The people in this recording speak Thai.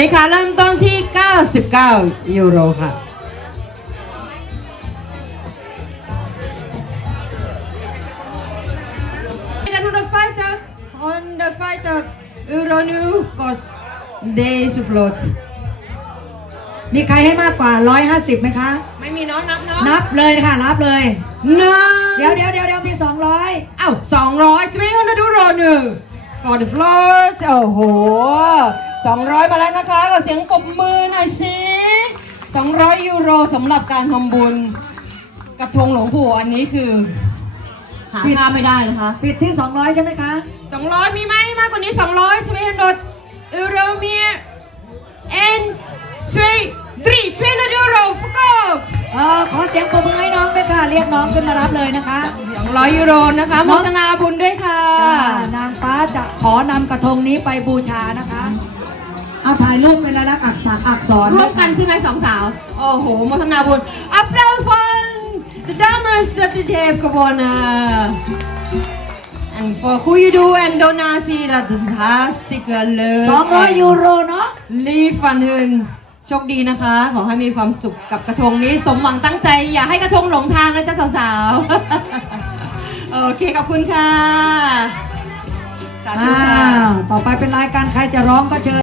ราคาเริ่มต้นที่ 99 ยูโรค่ะ 150, 150 euro nu kost deze vlot. มีใครให้มากกว่า 150ไหมคะ ไม่มีเนาะนับเนาะนับเลยค่ะ นับเลยหนึ่งเดี๋ยวเดี๋ยวเดี๋ยวเดี๋ยวมี 200เอ้า200 200 euro หนึ่ง for the float โอ้โห 200 มาแล้วนะคะก็เสียงปรบมือหน่อยสิ200 ยูโรสำหรับการทำบุญกระทงหลวงปู่อันนี้คือ หาค่าไม่ได้นะคะ ปิดที่ 200 ใช่ไหมคะ 200 มีไหมมากกว่านี้ 200 200 euro meer en 2 3 200 euro verkoopt เออขอเสียงปรบมือให้น้องด้วยค่ะ เรียกน้องขึ้นมารับเลยนะคะ 200 ยูโรนะคะโมทนาบุญด้วยค่ะค่ะนางฟ้าจะขอนำกระทงนี้ไปบูชานะคะ เอาถ่ายรูปเป็นลายลักษณ์อักษรอักษรร่วมกันใช่ไหมสองสาว โอ้โหโมทนาบุญ Applaus van de dames dat dit heeft gewonnen. En voor goede doel en donatie, dat is hartstikke leuk. 200ยูโรเนาะ Lief van hun. โชคดีนะคะ ขอให้มีความสุขกับกระทงนี้ สมหวังตั้งใจ อย่าให้กระทงหลงทางนะจ๊ะสาวๆ โอเคขอบคุณค่ะ สาธุอ้าค่ะวต่อไปเป็นรายการใครจะร้องก็เชิญ